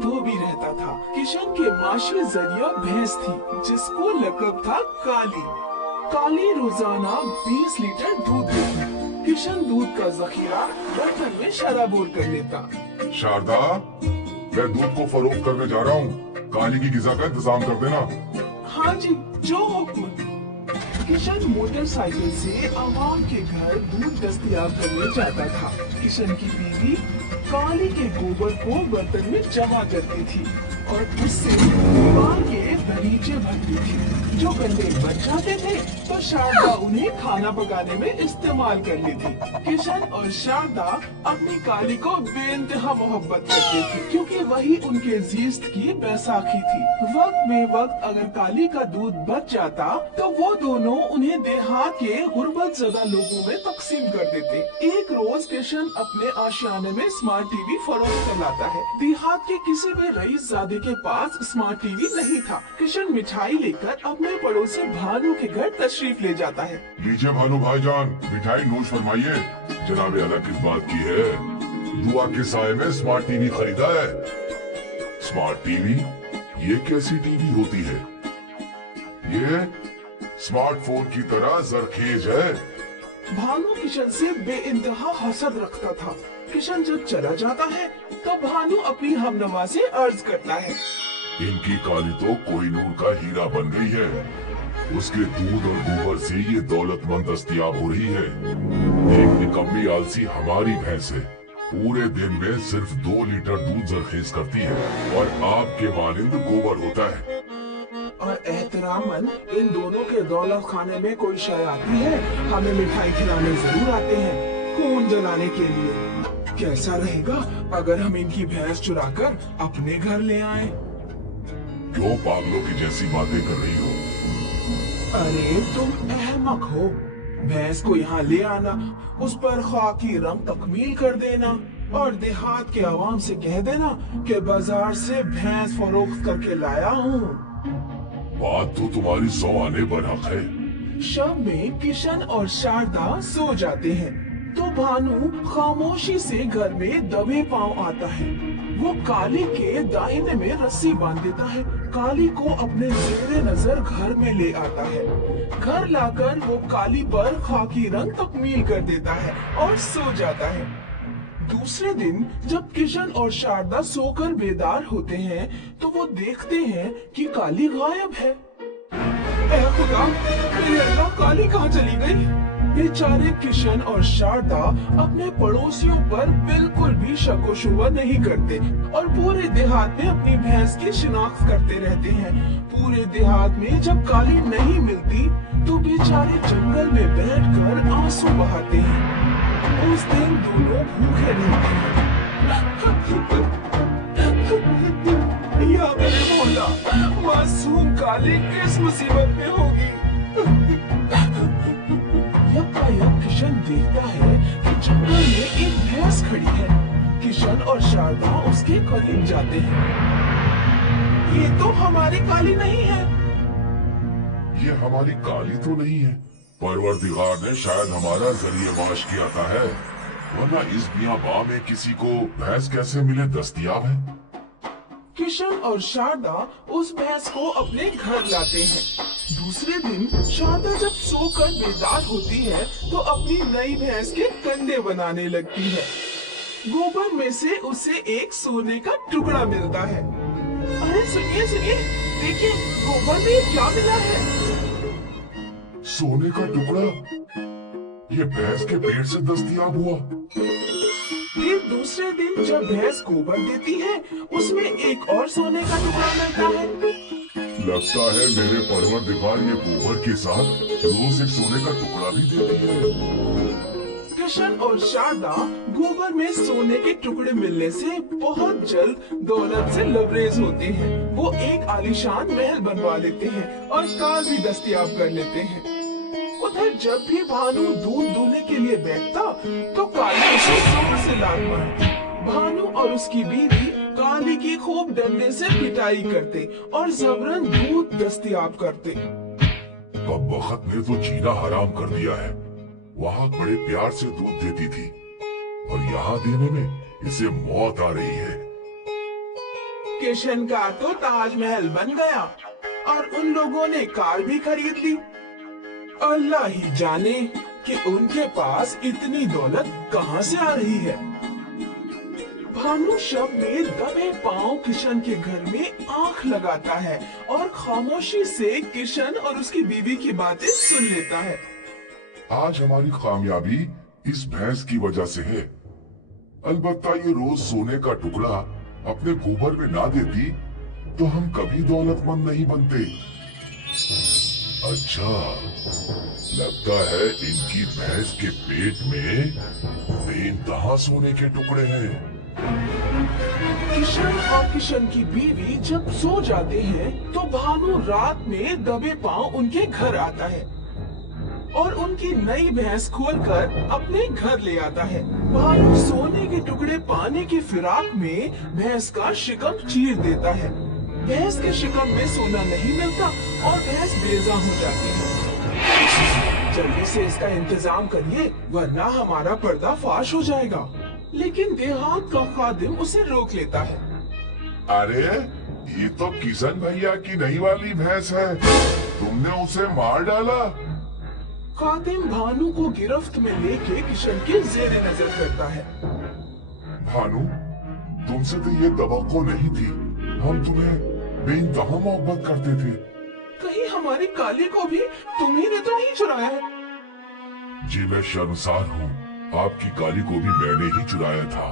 धोबी रहता था। किशन के माशी जरिया भैंस थी जिसको लकब था काली। काली रोजाना 20 लीटर दूध देती। किशन दूध का जखीरा बर्तन में शराबोर कर लेता। शारदा, मैं दूध को फरोख्त करने जा रहा हूँ, काली की गिजा का इंतजाम कर देना। हाँ जी, जो हुक्म। किशन मोटरसाइकिल से आवाम के घर दूध दस्तयाब करने जाता था। किशन की बीवी काली के गोबर को बर्तन में जमा करती थी और उससे दीवार के दरीचे भरती थी। जो गंदे बच जाते थे तो शारदा उन्हें खाना पकाने में इस्तेमाल कर लेती। किशन और शारदा अपनी काली को बेइंतहा मोहब्बत करते थे क्योंकि वही उनके जीस्त की बैसाखी थी। वक्त में वक्त अगर काली का दूध बच जाता तो वो दोनों उन्हें देहात के गुर्बत ज़दा लोगों में तकसीम कर देते। एक रोज किशन अपने आशियाने में स्मार्ट टीवी फरोख्त कर लाता है। देहात के किसी भी रईसजादे के पास स्मार्ट टीवी नहीं था। किशन मिठाई लेकर अपने पड़ोसी भानु के घर तशरीफ ले जाता है। लीजिए भानु भाईजान, मिठाई नोश फरमाइए। जनाबे आला किस बात की है? दुआ के साए में स्मार्ट टीवी खरीदा है। Smart TV? ये कैसी टीवी होती है? ये स्मार्टफोन की तरह जरखेज है। भानु किशन से बेइंतहा हसद रखता था। किशन जब चला जाता है तो भानु अपनी हमनवा से अर्ज करता है, इनकी काली तो कोहिनूर का हीरा बन गई है। उसके दूध और गोबर से ये दौलतमंद दस्तयाब हो रही है। एक निकम्मी आलसी हमारी भैंस है, पूरे दिन में सिर्फ 2 लीटर दूध जरखेज करती है और आपके मानिंद गोबर होता है। और एहतरामन इन दोनों के दौलत खाने में कोई शय आती है, हमें मिठाई खिलाने जरूर आते हैं, खून जलाने के लिए। कैसा रहेगा अगर हम इनकी भैंस चुराकर अपने घर ले आए? क्यों पागलों की जैसी बातें कर रही हो? अरे तुम अहमक हो। भैंस को यहाँ ले आना, उस पर खाकी रंग तकमील कर देना और देहात के आवाम से कह देना कि बाजार से भैंस फरोख्त करके लाया हूँ। बात तो तुम्हारी 100 आने पर हक है। शब में किशन और शारदा सो जाते हैं तो भानु खामोशी से घर में दबे पांव आता है। वो काली के दाहिने में रस्सी बांध देता है। काली को अपने जेरे नजर घर में ले आता है। घर लाकर वो काली पर खाकी रंग तकमील कर देता है और सो जाता है। दूसरे दिन जब किशन और शारदा सोकर बेदार होते हैं तो वो देखते हैं कि काली गायब है। ऐ खुदा, मेरे अल्लाह, काली कहाँ चली गई? बेचारे किशन और शारदा अपने पड़ोसियों पर बिल्कुल भी शक शुबा नहीं करते और पूरे देहात में अपनी भैंस की शिनाख्त करते रहते हैं। पूरे देहात में जब काली नहीं मिलती तो बेचारे जंगल में बैठकर आंसू बहाते हैं। उस दिन दोनों भूखे रहते हैं। या मेरे मौला, मासूम काली किस मुसीबत में होगी? यकायक किशन देखता है कि जंगल में एक भैंस खड़ी है। किशन और शारदा उसके करीब जाते हैं। ये तो हमारी काली नहीं है। ये हमारी काली तो नहीं है। परवरदिगार ने शायद हमारा जरिए माश किया था है, वरना इस बियाबान में किसी को भैंस कैसे मिले दस्तयाब है। किशन और शारदा उस भैंस को अपने घर लाते हैं। दूसरे दिन शारदा जब सोकर बेदार होती है तो अपनी नई भैंस के कंडे बनाने लगती है। गोबर में से उसे एक सोने का टुकड़ा मिलता है। अरे सुनिए सुनिए, देखिए गोबर में क्या मिला है? सोने का टुकड़ा? ये भैंस के पेट से दस्तयाब हुआ। फिर दूसरे दिन जब भैंस गोबर देती है उसमें एक और सोने का टुकड़ा मिलता है। लगता है मेरे परवरदिगार ये गोबर के साथ रोज एक सोने का टुकड़ा भी देती है। किशन और शारदा गोबर में सोने के टुकड़े मिलने से बहुत जल्द दौलत से लबरेज होते हैं। वो एक आलीशान महल बनवा लेते हैं और कार भी दस्तयाब कर लेते हैं। उधर जब भी भानु दूध दूहने के लिए बैठता तो काली उसे जोर से लात मारती। भानु और उसकी बीवी काली की खूब डंडे से पिटाई करते और जबरन दूध दस्तयाब करते। अब वक्त ने तो जीना हराम कर दिया है। वहाँ बड़े प्यार से दूध देती थी और यहाँ देने में इसे मौत आ रही है। किशन का तो ताजमहल बन गया और उन लोगों ने कार भी खरीद ली। अल्लाह ही जाने कि उनके पास इतनी दौलत कहां से आ रही है। भानु शब में दबे पांव किशन के घर में आंख लगाता है और खामोशी से किशन और उसकी बीवी की बातें सुन लेता है। आज हमारी कामयाबी इस भैंस की वजह से है। अलबत्ता ये रोज सोने का टुकड़ा अपने गोबर में ना देती तो हम कभी दौलतमंद नहीं बनते। अच्छा, लगता है इनकी भैंस के पेट में बेइंतहा सोने के टुकड़े हैं। किशन और किशन की बीवी जब सो जाते हैं तो भानु रात में दबे पांव उनके घर आता है और उनकी नई भैंस खोलकर अपने घर ले आता है। भानु सोने के टुकड़े पाने की फिराक में भैंस का शिकम चीर देता है। भैंस के शिकम में सोना नहीं मिलता और भैंस बेजा हो जाती है। जल्दी से इसका इंतजाम करिए वरना हमारा पर्दाफाश हो जाएगा। लेकिन देहात का खादिम उसे रोक लेता है। अरे ये तो किशन भैया की नई वाली भैंस है, तुमने उसे मार डाला। खादिम भानु को गिरफ्त में लेके किशन के जेरे नजर करता है। भानु, तुमसे तो ये तवक्को नहीं थी। हम तुम्हें बेइंतहा मोहब्बत करते थे। कहीं हमारी काली को भी तुम्ही ने तो नहीं चुराया है? जी मैं शर्मसार हूँ, आपकी काली को भी मैंने ही चुराया था।